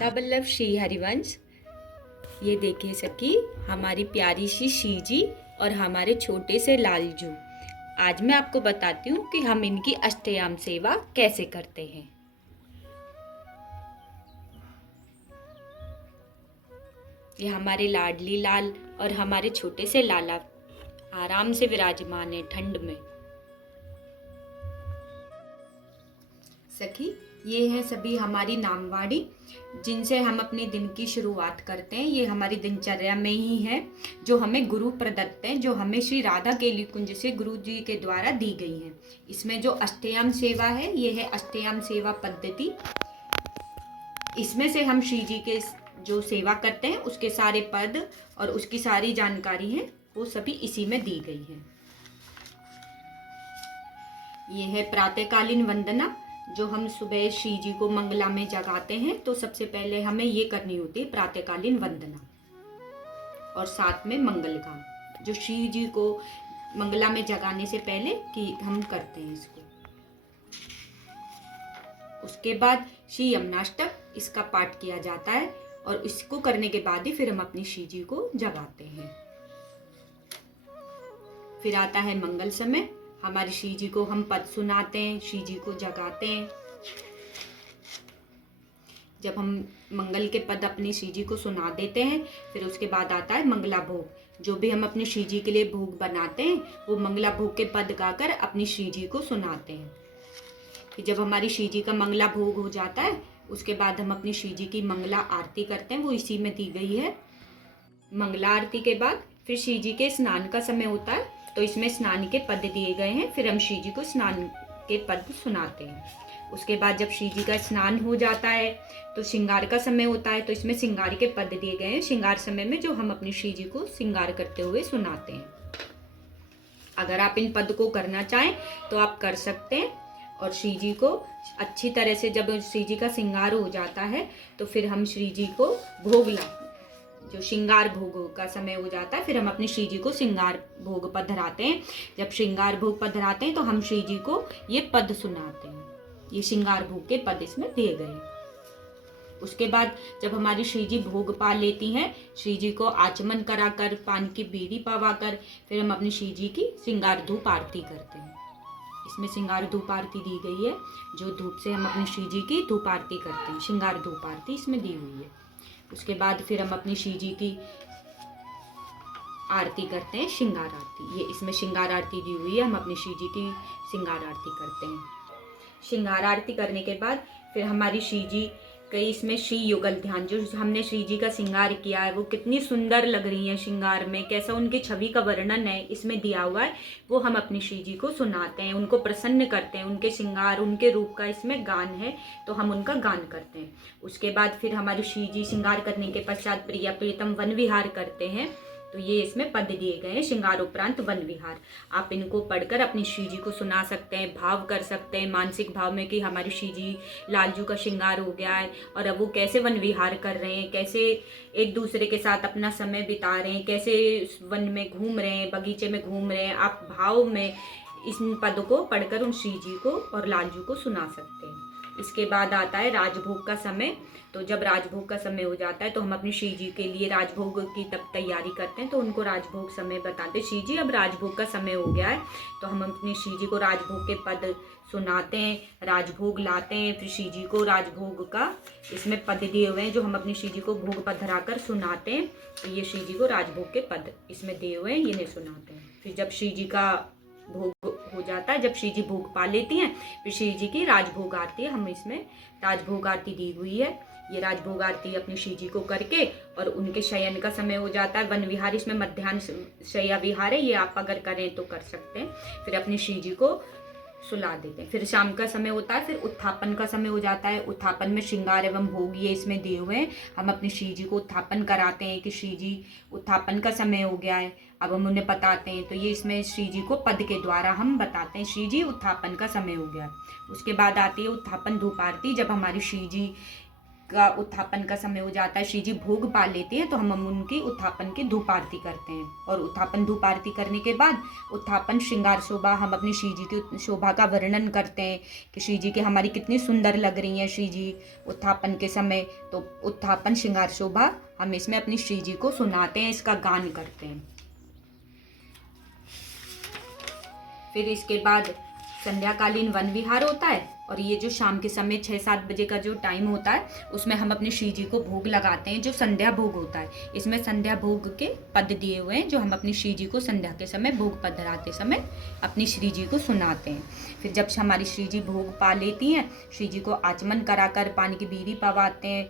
माता बल्लभ श्री हरिवंश। ये देखिए सखी, हमारी प्यारी सी शीजी और हमारे छोटे से लालजू। आज मैं आपको बताती हूँ कि हम इनकी अष्टयाम सेवा कैसे करते हैं। ये हमारे लाडली लाल और हमारे छोटे से लाला आराम से विराजमान है ठंड में। सखी, ये हैं सभी हमारी नामवाड़ी जिनसे हम अपने दिन की शुरुआत करते हैं। ये हमारी दिनचर्या में ही है, जो हमें गुरु प्रदत्त है, जो हमें श्री राधा केली कुंज से गुरु जी के द्वारा दी गई है। इसमें जो अष्टयाम सेवा है, ये है अष्टयाम सेवा पद्धति। इसमें से हम श्री जी के जो सेवा करते हैं उसके सारे पद और उसकी सारी जानकारी है, वो सभी इसी में दी गई है। ये है प्रातःकालीन वंदना, जो हम सुबह श्री जी को मंगला में जगाते हैं तो सबसे पहले हमें ये करनी होती है प्रातःकालीन वंदना, और साथ में मंगल गान, जो श्री जी को मंगला में जगाने से पहले कि हम करते हैं इसको। उसके बाद श्री यमुनाष्टक, इसका पाठ किया जाता है और इसको करने के बाद ही फिर हम अपनी श्री जी को जगाते हैं। फिर आता है मंगल समय, हमारी श्री जी को हम पद सुनाते हैं, श्री जी को जगाते हैं। जब हम मंगल के पद अपनी श्री जी को सुना देते हैं, फिर उसके बाद आता है मंगला भोग। जो भी हम अपनी श्री जी के लिए भोग बनाते हैं, वो मंगला भोग के पद गाकर अपनी श्री जी को सुनाते हैं। फिर जब हमारी श्री जी का मंगला भोग हो जाता है, उसके बाद हम अपनी श्री जी की मंगला आरती करते हैं, वो इसी में दी गई है। मंगला आरती के बाद फिर श्री जी के स्नान का समय होता है, तो इसमें स्नान के पद दिए गए हैं। फिर हम श्री जी को स्नान के पद सुनाते हैं। उसके बाद जब श्री जी का स्नान हो जाता है तो श्रृंगार का समय होता है, तो इसमें श्रृंगार के पद दिए गए हैं। श्रृंगार समय में जो हम अपनी श्री जी को श्रृंगार करते हुए सुनाते हैं। अगर आप इन पद को करना चाहें तो आप कर सकते हैं। और श्री जी को अच्छी तरह से जब श्री जी का श्रृंगार हो जाता है, तो फिर हम श्री जी को भोग जो श्रृंगार भोग का समय हो जाता है, फिर हम अपनी श्री जी को श्रृंगार भोग पद धराते हैं। जब श्रृंगार भोग पद धराते हैं तो हम श्री जी को ये पद सुनाते हैं। ये श्रृंगार भोग के पद इसमें दिए गए हैं। उसके बाद जब हमारी श्री जी भोग पा लेती हैं, श्री जी को आचमन कराकर पान की बीड़ी पवाकर फिर हम अपनी श्री जी की श्रृंगार धूप आरती करते हैं। इसमें श्रृंगार धूप आरती दी गई है, जो धूप से हम अपनी श्री जी की धूप आरती करते हैं। श्रृंगार धूप आरती इसमें दी हुई है। उसके बाद फिर हम अपनी श्री जी की आरती करते हैं, श्रृंगार आरती। ये इसमें श्रृंगार आरती दी हुई है, हम अपनी श्री जी की श्रृंगार आरती करते हैं। श्रृंगार आरती करने के बाद फिर हमारी श्री जी कई इसमें श्री युगल ध्यान, जो हमने श्री जी का श्रृंगार किया है वो कितनी सुंदर लग रही है श्रृंगार में, कैसा उनकी छवि का वर्णन है इसमें दिया हुआ है, वो हम अपनी श्री जी को सुनाते हैं, उनको प्रसन्न करते हैं। उनके श्रृंगार, उनके रूप का इसमें गान है, तो हम उनका गान करते हैं। उसके बाद फिर हमारी श्री जी श्रृंगार करने के पश्चात प्रिया प्रीतम वन विहार करते हैं, तो ये इसमें पद दिए गए हैं। श्रृंगार उपरांत वन विहार, आप इनको पढ़कर अपनी श्री जी को सुना सकते हैं, भाव कर सकते हैं मानसिक भाव में कि हमारी श्री जी लालजू का श्रृंगार हो गया है और अब वो कैसे वन विहार कर रहे हैं, कैसे एक दूसरे के साथ अपना समय बिता रहे हैं, कैसे वन में घूम रहे हैं, बगीचे में घूम रहे हैं। आप भाव में इस पद को पढ़कर उन श्री जी को और लालजू को सुना सकते हैं। इसके बाद आता है राजभोग का समय। तो जब राजभोग का समय हो जाता है तो हम अपनी श्री जी के लिए राजभोग की तब तैयारी करते हैं, तो उनको राजभोग समय बताते हैं। श्री जी अब राजभोग का समय हो गया है, तो हम अपनी श्री जी को राजभोग के पद सुनाते हैं, राजभोग लाते हैं। फिर श्री जी को राजभोग का इसमें पद दिए हुए हैं, जो हम अपनी श्री जी को भोग पद धराकर सुनाते हैं। तो ये श्री जी को राजभोग के पद इसमें दिए हुए हैं, इन्हें सुनाते हैं। फिर जब श्री जी का भोग हो जाता है, जब श्री जी भोग पा लेती हैं, फिर श्री जी की राजभोग आरती है, हम इसमें राजभोग आरती दी हुई है। ये राजभोग आरती अपनी श्री जी को करके और उनके शयन का समय हो जाता है। वन विहार, इसमें मध्याह्न शय्या विहार है, ये आप अगर करें तो कर सकते हैं। फिर अपनी श्री जी को सुला देते हैं। फिर शाम का समय होता है, फिर उत्थापन का समय हो जाता है। उत्थापन में श्रृंगार एवं भोग ये इसमें दिए हुए हैं। हम अपनी श्री जी को उत्थापन कराते हैं कि श्री जी उत्थापन का समय हो गया है, अब हम उन्हें बताते हैं। तो ये इसमें श्री जी को पद के द्वारा हम बताते हैं, श्री जी उत्थापन का समय हो गया है। उसके बाद आती है उत्थापन धूप आरती। जब हमारी श्री जी का उत्थापन का समय हो जाता है, श्री जी भोग पा लेते हैं, तो हम उनकी उत्थापन की धूप आरती करते हैं। और उत्थापन धूप आरती करने के बाद उत्थापन श्रृंगार शोभा, हम अपनी श्री जी की शोभा का वर्णन करते हैं कि श्री जी की हमारी कितनी सुंदर लग रही हैं श्री जी उत्थापन के समय। तो उत्थापन श्रृंगार शोभा हम इसमें अपनी श्री जी को सुनाते हैं, इसका गान करते हैं। फिर इसके बाद संध्याकालीन वन विहार होता है, और ये जो शाम के समय 6-7 बजे का जो टाइम होता है, उसमें हम अपनी श्री जी को भोग लगाते हैं, जो संध्या भोग होता है। इसमें संध्या भोग के पद दिए हुए हैं, जो हम अपनी श्री जी को संध्या के समय भोग पद धराते समय अपनी श्री जी को सुनाते हैं। फिर जब हमारी श्री जी भोग पा लेती हैं, श्री जी को आचमन कराकर पानी की बीड़ी पवाते हैं।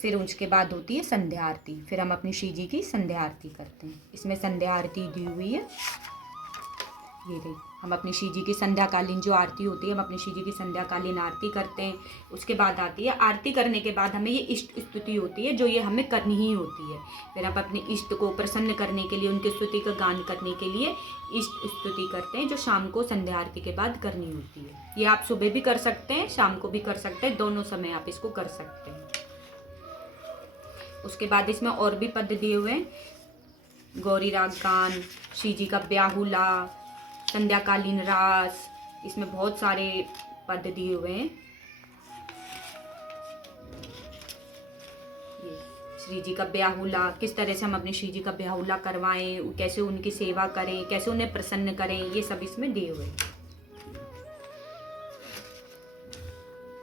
फिर उसके बाद होती है संध्या आरती। फिर हम अपनी श्री जी की संध्या आरती करते हैं। इसमें संध्या आरती दी हुई है, ये रही। हम अपनी श्री जी की संध्याकालीन जो आरती होती है, हम अपनी श्री जी की संध्याकालीन आरती करते हैं। उसके बाद आती है आरती करने के बाद हमें ये इष्ट स्तुति होती है, जो ये हमें करनी ही होती है। फिर आप अपने इष्ट को प्रसन्न करने के लिए, उनकी स्तुति का गान करने के लिए इष्ट स्तुति करते हैं, जो शाम को संध्या आरती के बाद करनी होती है। ये आप सुबह भी कर सकते हैं, शाम को भी कर सकते हैं, दोनों समय आप इसको कर सकते हैं। उसके बाद इसमें और भी पद दिए हुए हैं, गौरी राग गान, श्री जी का ब्याहुला, संध्याकालीन रास, इसमें बहुत सारे पद दिए हुए हैं। ये श्री जी का ब्याहुला, किस तरह से हम अपनी श्री जी का ब्याहुला करवाएं, कैसे उनकी सेवा करें, कैसे उन्हें प्रसन्न करें, ये सब इसमें दिए हुए हैं।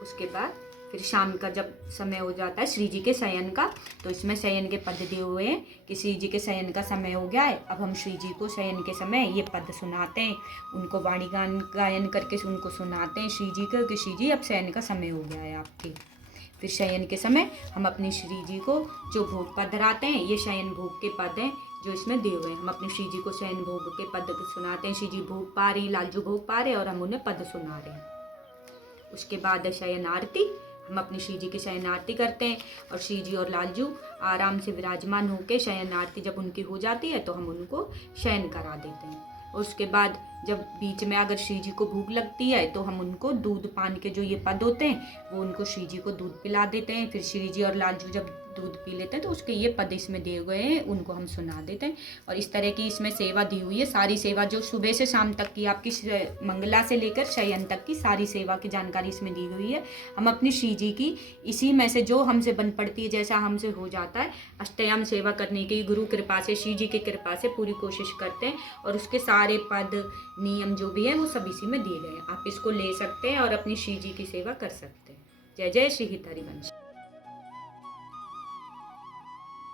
उसके बाद फिर शाम का जब समय हो जाता है श्री जी के शयन का, तो इसमें शयन के पद दिए हुए हैं कि श्री जी के शयन का समय हो गया है। अब हम श्री जी को शयन के समय ये पद सुनाते हैं, उनको वाणी गायन करके उनको सुनाते हैं श्री जी को कि श्री जी अब शयन का समय हो गया है आपके। फिर शयन के समय हम अपनी श्री जी को जो भोग पद धराते हैं, ये शयन भोग के पद हैं जो इसमें दिए हुए हैं। हम अपनी श्री जी को शयन भोग के पद सुनाते हैं। श्री जी भोग पा रही, लालजू भोग पा रहे, और हम उन्हें पद सुना रहे हैं। उसके बाद शयन आरती, हम अपनी श्री जी की शयन आरती करते हैं, और श्री जी और लालजू आराम से विराजमान होकर शयन आरती जब उनकी हो जाती है, तो हम उनको शयन करा देते हैं। और उसके बाद जब बीच में अगर श्री जी को भूख लगती है, तो हम उनको दूध पान के जो ये पद होते हैं, वो उनको श्री जी को दूध पिला देते हैं। फिर श्री जी और लालजू जब दूध पी लेते हैं, तो उसके ये पद इसमें दिए हुए हैं, उनको हम सुना देते हैं। और इस तरह की इसमें सेवा दी हुई है, सारी सेवा जो सुबह से शाम तक की आपकी मंगला से लेकर शयन तक की सारी सेवा की जानकारी इसमें दी हुई है। हम अपनी श्री जी की इसी में से जो हमसे बन पड़ती है, जैसा हमसे हो जाता है, अष्टयाम सेवा करने की गुरु कृपा से, श्री जी की कृपा से पूरी कोशिश करते हैं। और उसके सारे पद नियम जो भी है वो सब इसी में दिए गए हैं। आप इसको ले सकते हैं और अपनी श्री जी की सेवा कर सकते हैं। जय जय श्री हित हरिवंश।